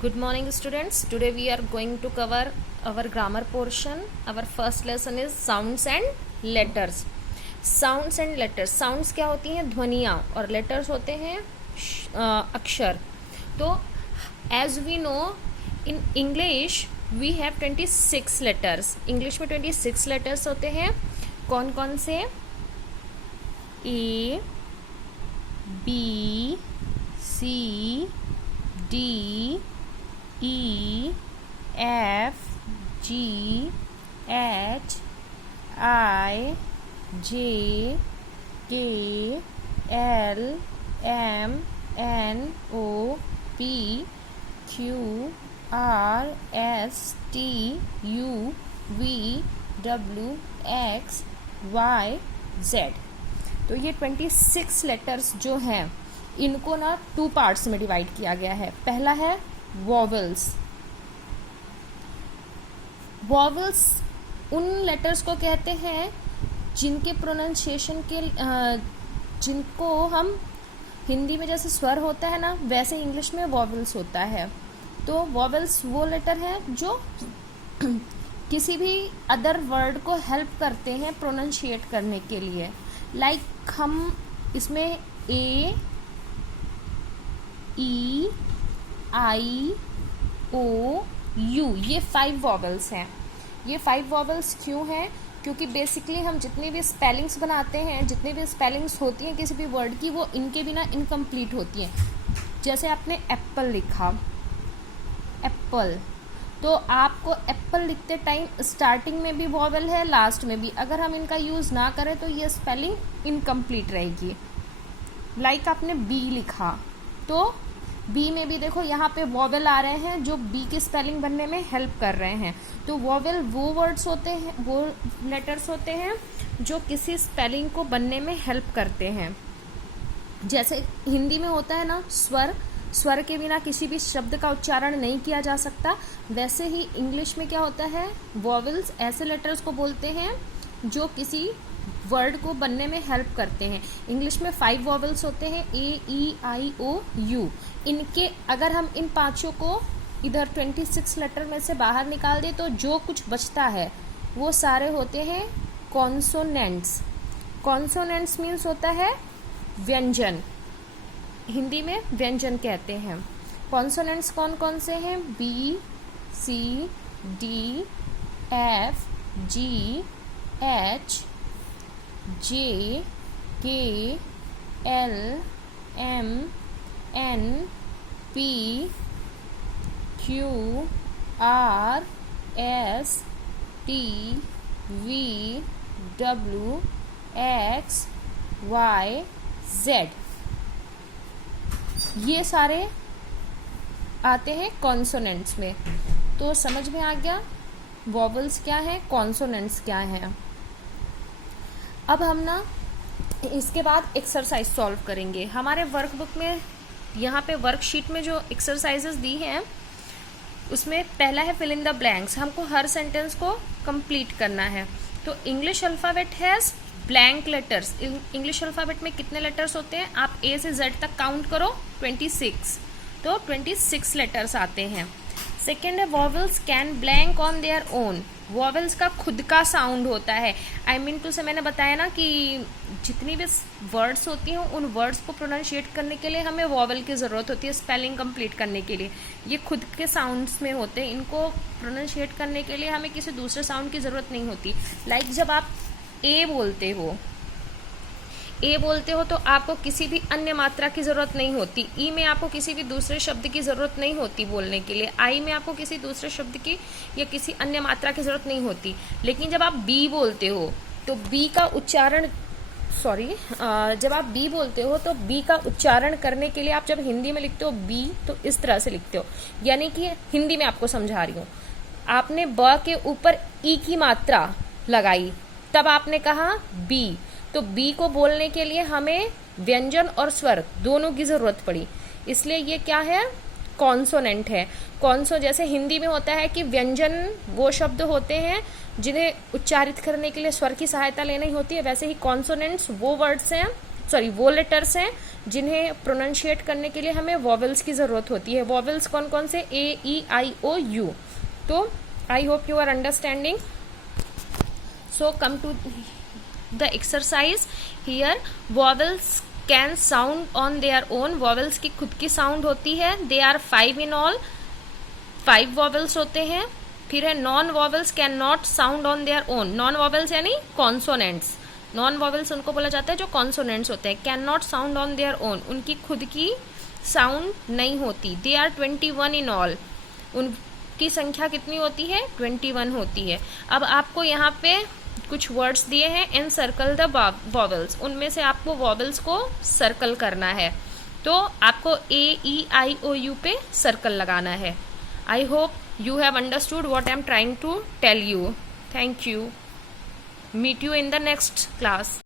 Good morning, students. Today we are going to cover our grammar portion. Our first lesson is sounds and letters. Sounds and letters. Sounds क्या होती हैं? ध्वनियाँ, और letters होते हैं अक्षर. तो as we know in English we have 26 letters. English में 26 letters होते हैं. कौन कौन से? A, B, C, D, E, F, G, H, I, J, K, L, M, N, O, P, Q, R, S, T, U, V, W, X, Y, Z. तो ये 26 letters जो हैं इनको ना 2 पार्ट्स में डिवाइड किया गया है. पहला है वॉवल्स. वॉवल्स उन लेटर्स को कहते हैं जिनके प्रोनाउंसिएशन के जिनको हम हिंदी में जैसे स्वर होता है ना, वैसे इंग्लिश में वॉवल्स होता है. तो वॉवल्स वो लेटर हैं जो किसी भी अदर वर्ड को हेल्प करते हैं प्रोनाउंशिएट करने के लिए. लाइक हम इसमें ए, ई, आई, ओ, यू, ये 5 वॉवल्स हैं. ये 5 वॉवल्स क्यों हैं? क्योंकि बेसिकली हम जितनी भी स्पेलिंग्स बनाते हैं, जितनी भी स्पेलिंग्स होती हैं किसी भी वर्ड की, वो इनके बिना इनकम्प्लीट होती हैं. जैसे आपने एप्पल लिखा, एप्पल, तो आपको एप्पल लिखते टाइम स्टार्टिंग में भी वॉवल है, लास्ट में भी. अगर हम इनका यूज़ ना करें तो ये स्पेलिंग इनकम्प्लीट रहेगी. लाइक आपने बी लिखा, तो बी में भी देखो यहाँ पे वॉवल आ रहे हैं जो बी की स्पेलिंग बनने में हेल्प कर रहे हैं. तो वॉवल वो वर्ड्स होते हैं, वो लेटर्स होते हैं जो किसी स्पेलिंग को बनने में हेल्प करते हैं. जैसे हिंदी में होता है ना स्वर, स्वर के बिना किसी भी शब्द का उच्चारण नहीं किया जा सकता. वैसे ही इंग्लिश में क्या होता है, वॉवल्स ऐसे लेटर्स को बोलते हैं जो किसी वर्ड को बनने में हेल्प करते हैं. इंग्लिश में 5 वॉवल्स होते हैं, ए, ई, आई, ओ, यू. इनके अगर हम इन पांचों को इधर 26 लेटर में से बाहर निकाल दें तो जो कुछ बचता है वो सारे होते हैं कॉन्सोनेंट्स. कॉन्सोनेंट्स मीन्स होता है व्यंजन. हिंदी में व्यंजन कहते हैं. कॉन्सोनेंट्स कौन कौन से हैं? B, C, D, F, G, H, J, K, L, M, N, P, Q, R, S, T, V, W, X, Y, Z. ये सारे आते हैं कॉन्सोनेंट्स में. तो समझ में आ गया वॉवल्स क्या है, कॉन्सोनेंट्स क्या है. अब हम ना इसके बाद एक्सरसाइज सॉल्व करेंगे. हमारे वर्कबुक में यहाँ पे वर्कशीट में जो एक्सरसाइजेस दी हैं उसमें पहला है फिल इन द ब्लैंक्स. हमको हर सेंटेंस को कंप्लीट करना है. तो English alphabet has blank letters. English alphabet में कितने लेटर्स होते हैं? आप ए से जेड तक काउंट करो, 26. तो 26 लेटर्स आते हैं. सेकेंड है vowels can blank on their own. Vowels का खुद का साउंड होता है. आई मीन टू से मैंने बताया ना कि जितनी भी वर्ड्स होती हैं उन वर्ड्स को प्रोनाउंशिएट करने के लिए हमें वॉवल की ज़रूरत होती है स्पेलिंग कंप्लीट करने के लिए. ये खुद के साउंड्स में होते हैं. इनको प्रोनाउंशिएट करने के लिए हमें किसी दूसरे साउंड की ज़रूरत नहीं होती. लाइक जब आप ए बोलते हो, ए बोलते हो तो आपको किसी भी अन्य मात्रा की ज़रूरत नहीं होती. ई में आपको किसी भी दूसरे शब्द की ज़रूरत नहीं होती बोलने के लिए. आई में आपको किसी दूसरे शब्द की या किसी अन्य मात्रा की ज़रूरत नहीं होती. लेकिन जब आप बी बोलते हो तो बी का उच्चारण जब आप बी बोलते हो तो बी का उच्चारण करने के लिए आप जब हिंदी में लिखते हो बी तो इस तरह से लिखते हो. यानी कि हिंदी में आपको समझा रही हूँ, आपने ब के ऊपर ई की मात्रा लगाई, तब आपने कहा बी. तो बी को बोलने के लिए हमें व्यंजन और स्वर दोनों की ज़रूरत पड़ी. इसलिए ये क्या है, कॉन्सोनेंट है. कॉन्सो जैसे हिंदी में होता है कि व्यंजन वो शब्द होते हैं जिन्हें उच्चारित करने के लिए स्वर की सहायता लेनी होती है, वैसे ही कॉन्सोनेंट्स वो वर्ड्स हैं, वो लेटर्स हैं जिन्हें प्रोनाउंशिएट करने के लिए हमें वॉवेल्स की ज़रूरत होती है। वॉवेल्स कौन कौन से? A, E, I, O, U. तो I hope you are understanding. So come to the exercise here. Vowels can sound on their own. Vowels की खुद की साउंड होती है। They are 5 in all, 5 vowels होते हैं। फिर है non vowels can not sound on their own. Non vowels यानी कॉन्सोनेंट्स। नॉन वॉवेल्स उनको बोला जाता है जो कॉन्सोनेंट्स होते हैं। Can not sound on their own, उनकी खुद की साउंड नहीं होती। दे आर 21 इन ऑल, उनकी संख्या कितनी होती है? 21 होती है। अब आपको यहाँ पे कुछ वर्ड्स दिए हैं, एंड सर्कल द वॉवेल्स। उनमें से आपको वॉवेल्स को सर्कल करना है। तो आपको ए, ई, आई, ओ, यू पे सर्कल लगाना है। I hope you have understood what I am trying to tell you. Thank you. Meet you in the next class.